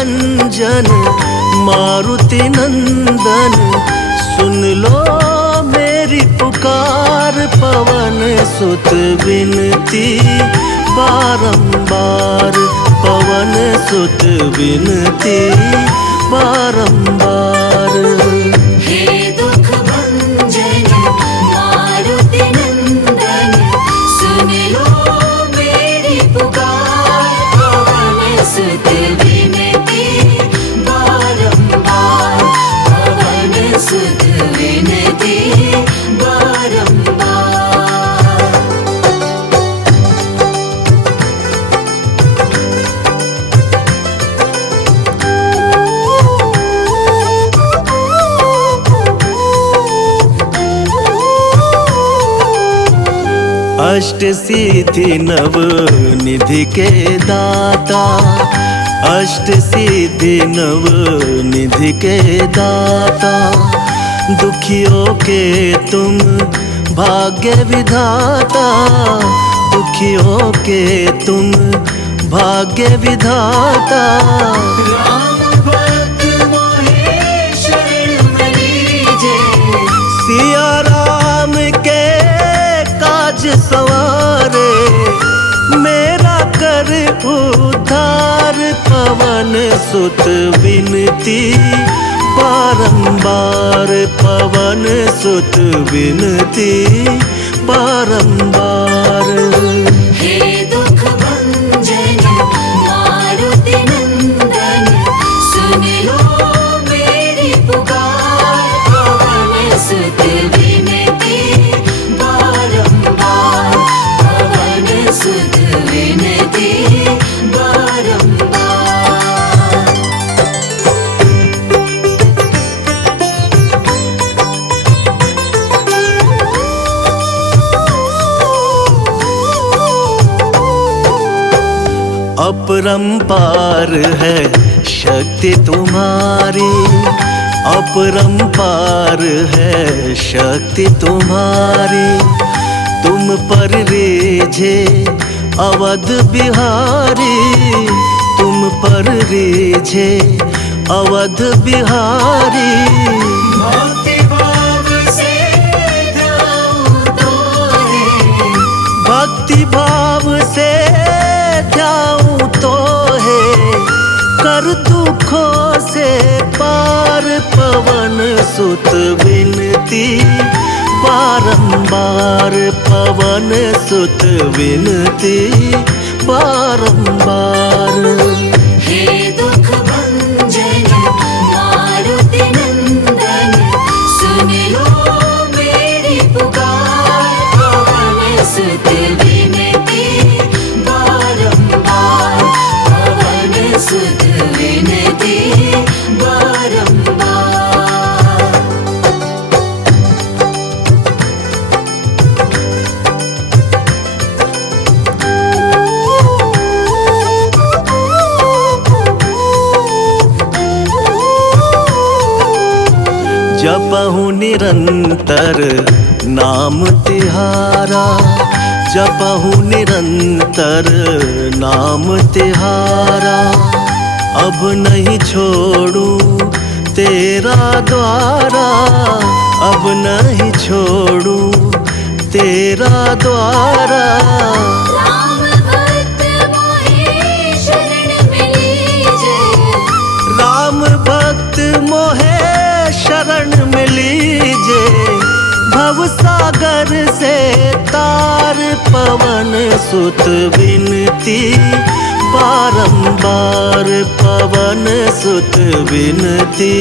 भंजन मारुति नंदन, सुन लो मेरी पुकार। पवन सुत विनती बारंबार, पवन सुत विनती बारंबार। हे दुख भंजन मारुति नंदन, सुन लो मेरी पुकार। पवन सुत विनती बारंबार, पवन सुत विनती बारंबार। अष्ट सिद्धि नव निधि के दाता, अष्ट सिद्धि नव निधि के दाता। दुखियों के तुम भाग्य विधाता, दुखियों के तुम भाग्य विधाता। राम भक्त मोहे शरण में लीजे, सिया राम के काज सवारे, मेरा कर उद्धार। पवन सुत विनती बारंबार, पवन सुत विनती बारंबार। हे दुख भंजन मारुति नंदन, सुन लो मेरी पुकार। पवन सुत विनती बारंबार, पवन सुत विनती बारंबार। अपरंपार है शक्ति तुम्हारी, अपरंपार है शक्ति तुम्हारी। तुम पर रीझे अवध बिहारी, तुम पर रीझे अवध बिहारी। भक्ति भाव से ध्याऊं तोहे, भक्ति भाव से ध्याऊं तो है, कर दुखों से पार। पवन सुत विनती बारंबार, पवन सुत विनती बारंबार। हे दुख भंजन मारुति नंदन, सुन लो मेरी पुकार। पवन सुत विनती बारंबार, पवन सुत विनती बारंबार। जपहु निरंतर नाम तिहारा, जपहु निरंतर नाम तिहारा। अब नहीं छोड़ूं तेरा द्वारा, अब नहीं छोड़ूं तेरा द्वारा। राम भक्त मोहे शरण में लीजे, राम भक्त मोहे शरण में लीजे। भव सागर से तार, पवन सुत विनती बारंबार, पवन सुत विनती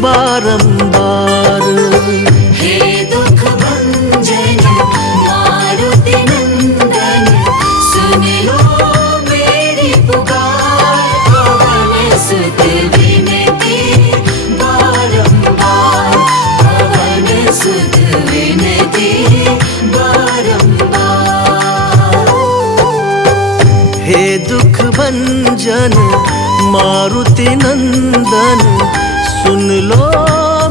बारंबार। हे दुख भंजन मारुति नंदन, सुन लो मेरी पुकार। पवन सुत विनती बारंबार, पवन सुत विनती बारंबार। हे दुख भंजन मारुति नंदन, सुन लो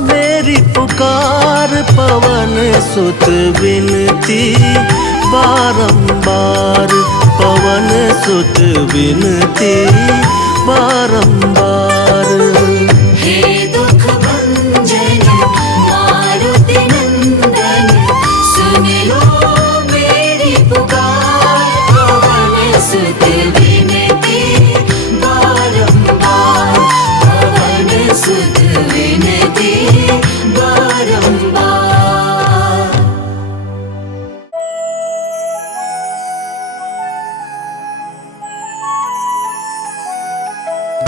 मेरी पुकार। पवन सुत विनती बारंबार, पवन सुत विनती बारंबार। हे दुख भंजन मारुति नंदन, सुन लो मेरी पुकार। पवन सुत विनती बारंबार, पवन सुत विनती बारंबार।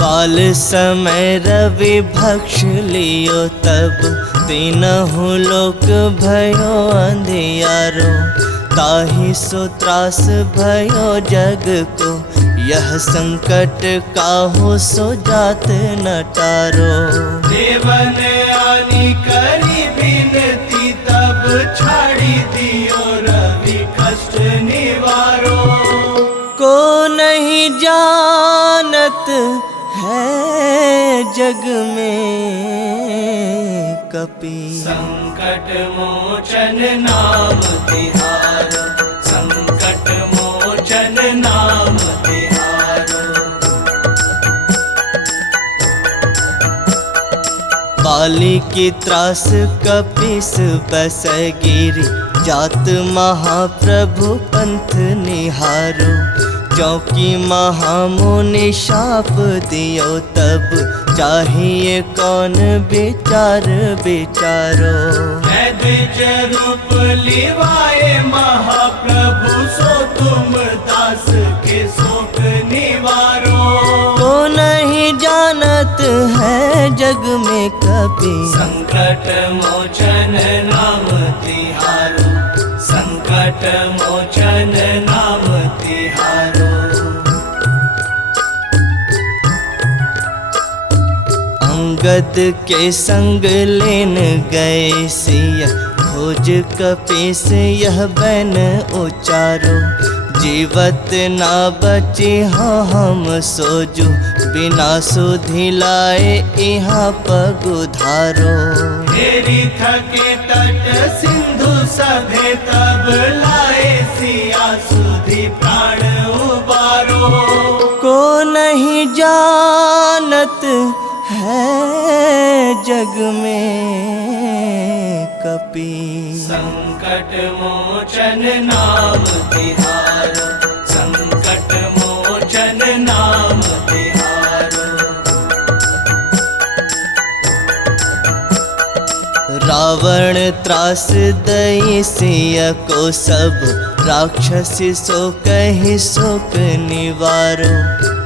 बाल समय रवि भक्ष लियो तब, तीनहु लोक भयो अंधियारो। ताहि सो त्रास भयो जग को, यह संकट काहू सो जात न टारो। देवन आनी करी बिनती, तब छाड़ी दियो रवि कष्ट निवारो। को नहीं जानत है जग में कपि, संकट मोचन नाम तिहारो, संकट मोचन नाम तिहारो। बाली की त्रास कपिस बस गिरी, जात महाप्रभु पंथ निहारो। चौकी महामुनि शाप दियो तब, चाहिए कौन विचार विचारो। है द्विज रूप लिवाए महाप्रभु, सो तुम दास के शोक निवारो। को नहीं जानत है जग में कपि, संकट मोचन नाम तिहारो, संकट मोचन नाम तिहारो। अंगद के संग लेन गए सिया, खोज कपीस यह बैन उचारो। जीवत ना बची हाँ हम सोजू, बिना सुधि लाए यहाँ पग उधारो। हेरी थके तट सिंधु सभे, तब लाए सिया सुधि प्राण उबारो। को नहीं जानत है जग में कपि, संकट मोचन नाम तिहारो, संकट मोचन नाम तिहारो। रावण त्रास दई सिया को सब, राक्षसी सो कही शोक निवारो।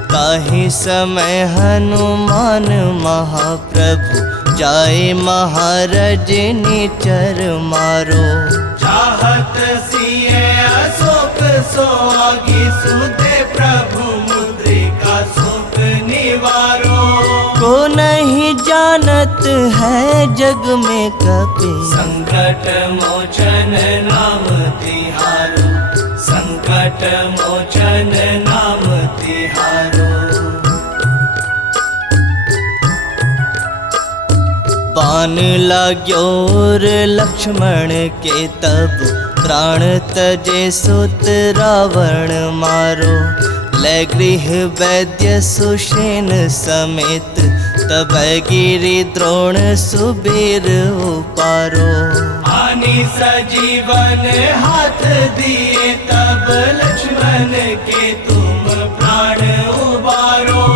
ताहि समय हनुमान महाप्रभु, जाए महाराज निचर मारो। चाहत सिए अशोक सो आगी, सुते प्रभु मुद्रिका शोक निवारो। को नहीं जानत है जग में कपि, संकट मोचन नाम तिहारो, संकट मोचन नाम तिहारो। बाण लाग्योर लक्ष्मण के तब, प्राण तजे सुत रावण मारो। ले गृह वैद्य सुषेण समेत, तब गिरि द्रोण सुबीर उपारो। आनी सजीवन हाथ दिए, तब लक्ष्मण के तुम प्राण उबारो।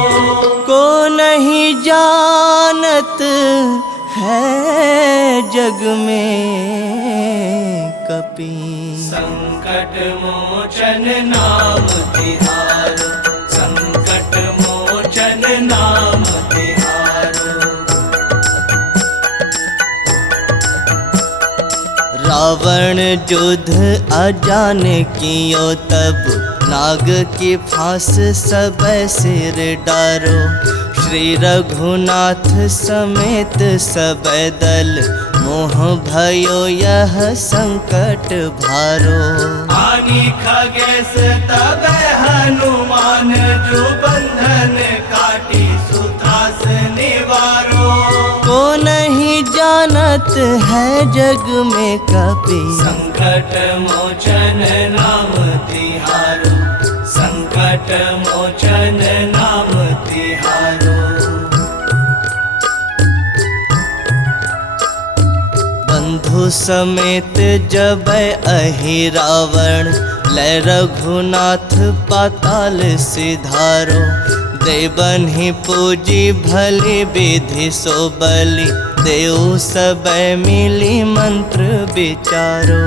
को नहीं जानत है जग में कपि, संकट मोचन नाम तिहारो, संकट मोचन नाम तिहारो। रावण युद्ध अजान कियो तब, नाग की फांस सब सिर डारो। श्री रघुनाथ समेत सब दल, मोह भयो यह संकट भारो। आनी खगेश तब हनुमान, जो बंधन काटी सुत्रास निवारो। को नहीं जानत है जग में कपि, संकट मोचन नाम तिहारो, संकट संकट मोचन नाम तिहारो। बंधु समेत जब अहि रावण, लय रघुनाथ पाताल सिधारो। देवन ही पूजी भली विधि सो बलि, देव सब मिली मंत्र विचारो।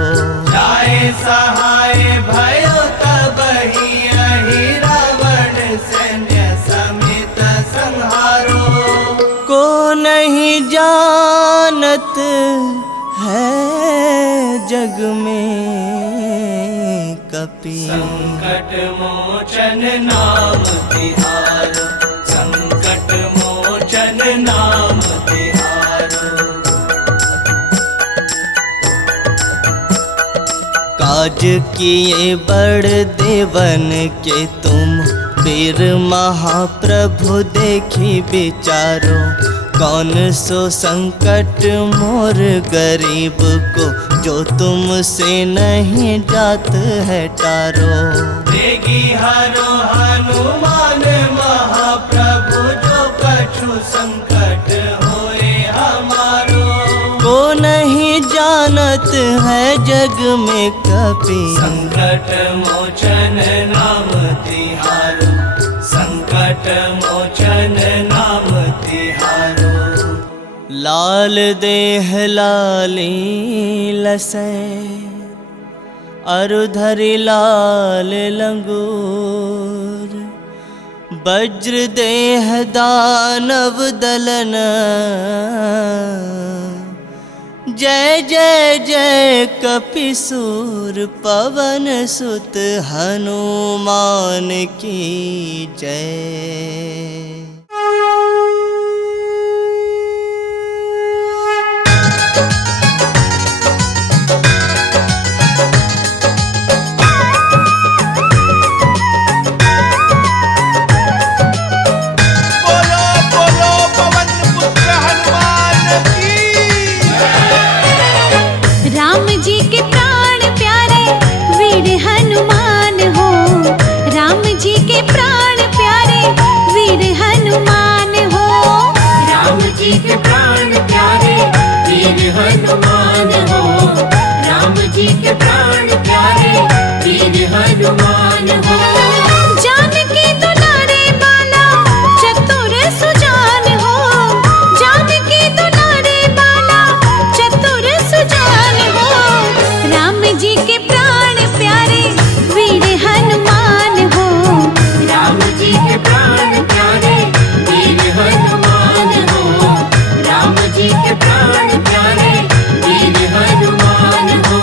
जाए सहाय भयो तब ही अहि रावण, सैन्य समेत संहारो। को नहीं जानत है जग में कपि, संकट मोचन नाम तिहारो। संकट मोचन नाम तिहारो। काज किए बड़ देवन के तुम, वीर महाप्रभु देखी विचारो। कौन सो संकट मोर गरीब को, जो तुमसे नहीं जात है टारो। देगी हरो हनुमान महाप्रभु, जो कछु संकट होए हमारो। को नहीं जानत है जग में कपि, संकट मोचन नाम तिहारो। संकट मोचन नाम तिहारो। लाल देह लाली लसै, अरुधरि लाल लंगूर। वज्र देह दानव दलन, जय जय जय कपिसूर। पवन सुत हनुमान की जय। हनुमान हो। जानकी दुलारे बाला चतुर सुजान हो। जानकी दुलारे बाला चतुर सुजान हो। राम जी के प्राण प्यारे वीर हनुमान हो। राम जी के प्राण प्यारे वीर हनुमान हो। राम जी के प्राण प्यारे वीर हनुमान हो।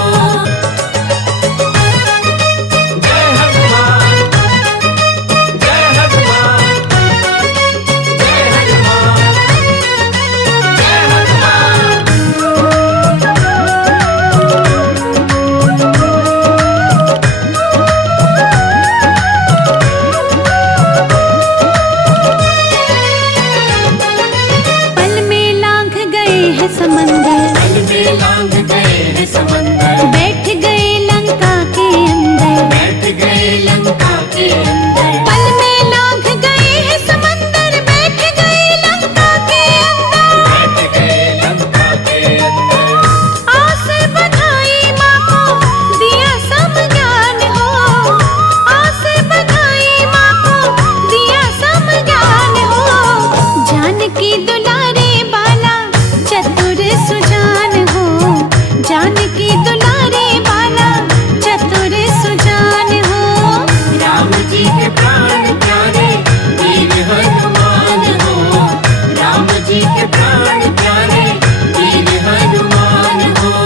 समंदर बैठ गए लंका के अंदर। बैठ गए लंका के अंदर। पल में लांघ गए हैं समंदर। बैठ गए लंका के अंदर। बैठ गए लंका के अंदर। आस बधाई माँ को दिया सब ज्ञान हो। आस बधाई माँ को दिया सब ज्ञान हो। जानकी दुलारे बाला चतुर सुजान हो। जानकी दुलारे बाला चतुर सुजान हो। राम जी के प्राण प्यारे वीर हनुमान हो। राम जी के प्राण प्यारे वीर हनुमान हो।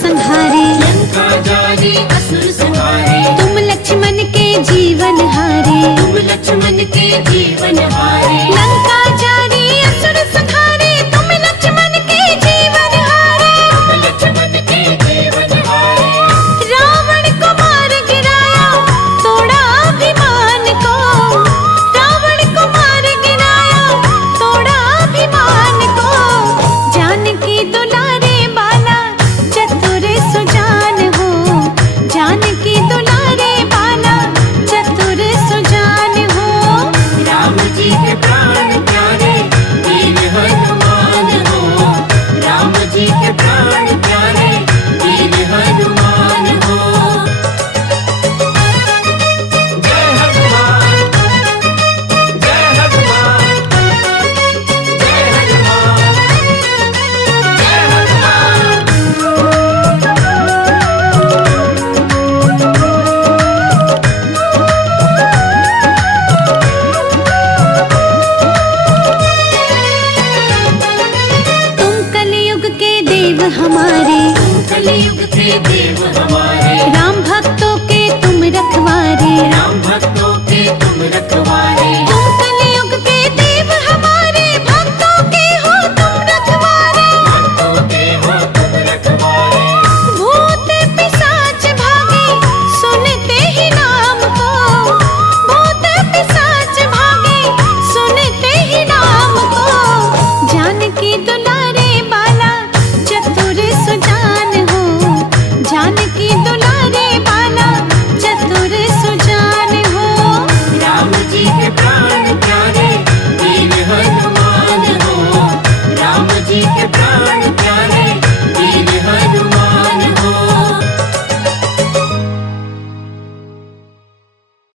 संहारे लंका जारी असुर संहारे। तुम लक्ष्मण के जीवन हारे। तुम लक्ष्मण के जीवन हारे। लंका